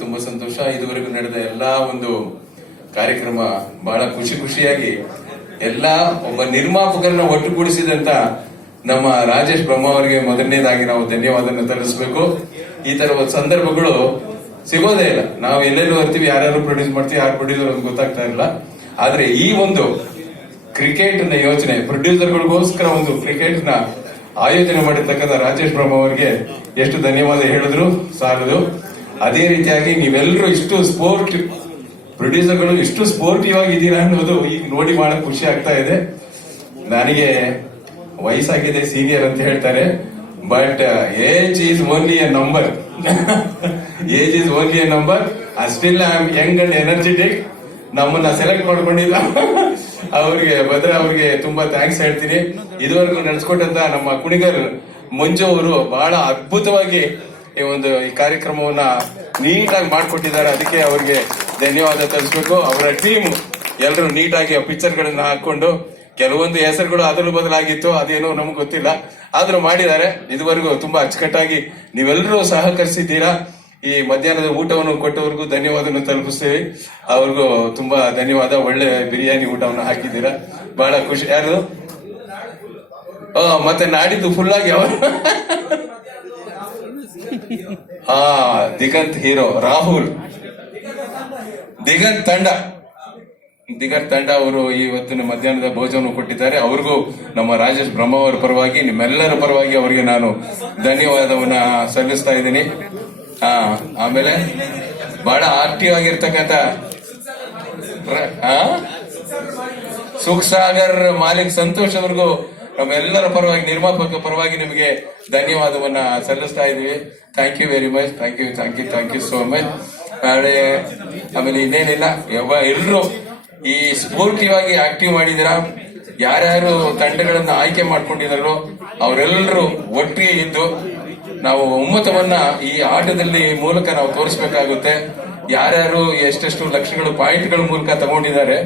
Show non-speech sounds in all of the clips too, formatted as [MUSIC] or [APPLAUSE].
ತುಂಬಾ ಸಂತೋಷ. ಇದುವರೆಗೂ ನಡೆದ ಎಲ್ಲಾ ಒಂದು ಕಾರ್ಯಕ್ರಮ ಬಹಳ ಖುಷಿ ಖುಷಿಯಾಗಿ ಎಲ್ಲಾ ಒಬ್ಬ ನಿರ್ಮಾಪಕರನ್ನ ಒಟ್ಟುಗೂಡಿಸಿದಂತ ನಮ್ಮ ರಾಜೇಶ್ ಬ್ರಹ್ಮ ಅವರಿಗೆ ಮೊದಲನೇದಾಗಿ ನಾವು ಧನ್ಯವಾದನ ತರಿಸಬೇಕು ಈ ತರ ಒಂದು ಸಂದರ್ಭಗಳು ಸಿಗೋದೇ ಇಲ್ಲ. ನಾವು ಎಲ್ಲೆಲ್ಲೂ ಬರ್ತೀವಿ ಯಾರ್ಯಾರು ಪ್ರೊಡ್ಯೂಸ್ ಮಾಡ್ತೀವಿ, ಯಾರು ಪ್ರೊಡ್ಯೂಸರ್ ಅಂತ ಗೊತ್ತಾಗ್ತಾ ಇಲ್ಲ ಆದ್ರೆ ಈ ಒಂದು ಕ್ರಿಕೆಟ್ನ ಯೋಚನೆ ಪ್ರೊಡ್ಯೂಸರ್ಗಳಿಗೋಸ್ಕರ ಒಂದು ಕ್ರಿಕೆಟ್ನ ಆಯೋಜನೆ ಮಾಡಿರ್ತಕ್ಕಂಥ ರಾಜೇಶ್ ಬ್ರಹ್ಮ ಅವರಿಗೆ ಎಷ್ಟು ಧನ್ಯವಾದ ಹೇಳಿದ್ರು, ಸಾಲದು. ಅದೇ ರೀತಿಯಾಗಿ ನೀವೆಲ್ಲರೂ ಇಷ್ಟು ಸ್ಪೋರ್ಟ್ ಪ್ರೊಡ್ಯೂಸರ್ಗಳು ಇಷ್ಟು ಸ್ಪೋರ್ಟಿವ್ ಆಗಿದ್ದೀರಾ ಅನ್ನೋದು ಈಗ ನೋಡಿ ಮಾಡಕ್ ಖುಷಿ ಆಗ್ತಾ ಇದೆ. ನನಗೆ ವಯಸ್ಸಾಗಿದೆ ಸೀನಿಯರ್ ಅಂತ ಹೇಳ್ತಾರೆ. But age is only a number age is only a number still I am young and energetic ನಮ್ಮನ್ನ ಸೆಲೆಕ್ಟ್ ಮಾಡ್ಕೊಂಡಿಲ್ಲ. [LAUGHS] ಅವ್ರಿಗೆ ಭದ್ರ ಅವ್ರಿಗೆ ತುಂಬಾ ಥ್ಯಾಂಕ್ಸ್ ಹೇಳ್ತೀನಿ. ಇದುವರೆಗೂ ನಡೆಸ್ಕೊಟ್ಟಂತ ನಮ್ಮ ಕುಣಿಗರ್ ಮಂಜು ಅವರು ಬಹಳ ಅದ್ಭುತವಾಗಿ ಈ ಒಂದು ಈ ಕಾರ್ಯಕ್ರಮವನ್ನ ನೀಟಾಗಿ ಮಾಡಿಕೊಟ್ಟಿದ್ದಾರೆ. ಅದಕ್ಕೆ ಅವರಿಗೆ ಧನ್ಯವಾದ ತರಿಸ್ಬೇಕು. ಅವರ ಟೀಮ್ ಎಲ್ಲರೂ ನೀಟಾಗಿ ಪಿಕ್ಚರ್ ಗಳನ್ನ ಹಾಕೊಂಡು ಕೆಲವೊಂದು ಹೆಸರುಗಳು ಅದರ ಬದಲಾಗಿತ್ತು ಅದೇನೋ ನಮ್ಗೆ ಗೊತ್ತಿಲ್ಲ. ಆದ್ರೂ ಮಾಡಿದ್ದಾರೆ. ಇದುವರೆಗೂ ತುಂಬಾ ಅಚ್ಚುಕಟ್ಟಾಗಿ ನೀವೆಲ್ಲರೂ ಸಹಕರಿಸಿದ್ದೀರಾ? ಈ ಮಧ್ಯಾಹ್ನದ ಊಟವನ್ನು ಕೊಟ್ಟವರಿಗೂ ಧನ್ಯವಾದವನ್ನು ತಲುಪಿಸ್ತೀವಿ. ಅವ್ರಿಗೂ ತುಂಬಾ ಧನ್ಯವಾದ. ಒಳ್ಳೆ ಬಿರಿಯಾನಿ ಊಟವನ್ನು ಹಾಕಿದ್ದೀರಾ? ಬಹಳ ಖುಷಿ. ಯಾರು ಆ, ಮತ್ತೆ ನಾಡಿದ್ದು ಫುಲ್ ಆಗಿ ಅವರು. ಹಾ, ದಿಗಂತ್ ಹೀರೋ, ರಾಹುಲ್. ದಿಗಂತ್ ತಂಡ. ದಿಗಂತ್ ತಂಡ ಅವರು ಇವತ್ತಿನ ಮಧ್ಯಾಹ್ನದ ಭೋಜನ ಕೊಟ್ಟಿದ್ದಾರೆ. ಅವ್ರಿಗೂ ನಮ್ಮ ರಾಜೇಶ್ ಬ್ರಹ್ಮ ಅವರ ಪರವಾಗಿ, ನಿಮ್ಮೆಲ್ಲರ ಪರವಾಗಿ ಅವರಿಗೆ ನಾನು ಧನ್ಯವಾದವನ್ನ ಸಲ್ಲಿಸ್ತಾ ಇದ್ದೀನಿ. ಹಾ ಆಮೇಲೆ ಬಹಳ ಆಕ್ಟಿವ್ ಆಗಿರ್ತಕ್ಕಂಥ ಆ? ಸುಖ್ ಸಾಗರ್ ಮಾಲಿಕ್ ಸಂತೋಷ್ ಅವ್ರಿಗೂ ನಮ್ಮೆಲ್ಲರ ಪರವಾಗಿ ನಿರ್ಮಾಪಕ ಪರವಾಗಿ ನಿಮಗೆ ಧನ್ಯವಾದವನ್ನ ಸಲ್ಲಿಸ್ತಾ ಇದೀವಿ. Thank you very much thank you thank you thank you so much ಆಮೇಲೆ ಆಮೇಲೆ ಇನ್ನೇನಿಲ್ಲ. ಯಾವ ಎಲ್ಲರೂ ಈ ಸ್ಫೂರ್ತಿಯಾಗಿ ಆಗಿ ಆಕ್ಟಿವ್ ಮಾಡಿದಿರ ಯಾರ್ಯಾರು ತಂಡಗಳನ್ನ ಆಯ್ಕೆ ಮಾಡ್ಕೊಂಡಿದಾರೋ ಅವರೆಲ್ಲರೂ ಒಟ್ಟಿಗೆ ಇದ್ದು ನಾವು ಒಮ್ಮತವನ್ನ ಈ ಆಟದಲ್ಲಿ ಮೂಲಕ ನಾವು ತೋರಿಸ್ಬೇಕಾಗುತ್ತೆ. ಯಾರ್ಯಾರು ಎಷ್ಟೆಷ್ಟು ಲಕ್ಷಗಳು, ಪಾಯಿಂಟ್ಗಳ ಮೂಲಕ ತಗೊಂಡಿದ್ದಾರೆ,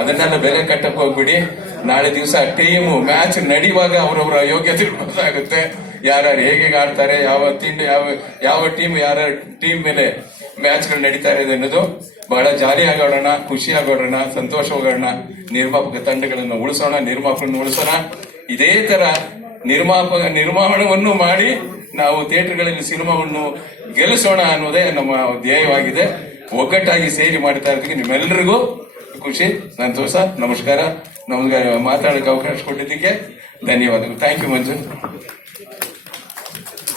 ಅದನ್ನೆಲ್ಲ ಬೆಲೆ ಕಟ್ಟಕ್ಕೆ ಹೋಗ್ಬಿಡಿ. ನಾಳೆ ದಿವಸ ಟೀಮ್ ಮ್ಯಾಚ್ ನಡೆಯುವಾಗ ಅವರವರ ಯೋಗ್ಯತೆ ಗೊತ್ತಾಗುತ್ತೆ. ಯಾರ್ಯಾರು ಹೇಗೆ ಆಡ್ತಾರೆ, ಯಾವ ಟೀಮ್ ಯಾವ ಯಾವ ಟೀಮ್ ಯಾರ ಟೀಮ್ ಮೇಲೆ ಮ್ಯಾಚ್ಗಳು ನಡೀತಾ ಇದೆ ಅನ್ನೋದು ಬಹಳ ಜಾಲಿ ಆಗೋಣ, ಖುಷಿ ಆಗೋಣ ಸಂತೋಷವಾಗೋಣ ನಿರ್ಮಾಪಕ ತಂಡಗಳನ್ನು ಉಳಿಸೋಣ, ನಿರ್ಮಾಪಕರನ್ನು ಉಳಿಸೋಣ. ಇದೇ ತರ ನಿರ್ಮಾಪಕ ನಿರ್ಮಾಣವನ್ನು ಮಾಡಿ ನಾವು ಥಿಯೇಟರ್ಗಳಲ್ಲಿ ಸಿನಿಮಾವನ್ನು ಗೆಲ್ಲಿಸೋಣ ಅನ್ನೋದೇ ನಮ್ಮ ಧ್ಯೇಯವಾಗಿದೆ. ಒಗ್ಗಟ್ಟಾಗಿ ಸೇರಿ ಮಾಡ್ತಾ ಇರ್ತೀವಿ ನಿಮ್ಮೆಲ್ಲರಿಗೂ ಖುಷಿ, ಸಂತೋಷ, ನಮಸ್ಕಾರ. ನಮ್ಗೆ ಮಾತಾಡಕ್ಕೆ ಅವಕಾಶ ಕೊಟ್ಟಿದ್ದಕ್ಕೆ ಧನ್ಯವಾದಗಳು. Thank you Manju.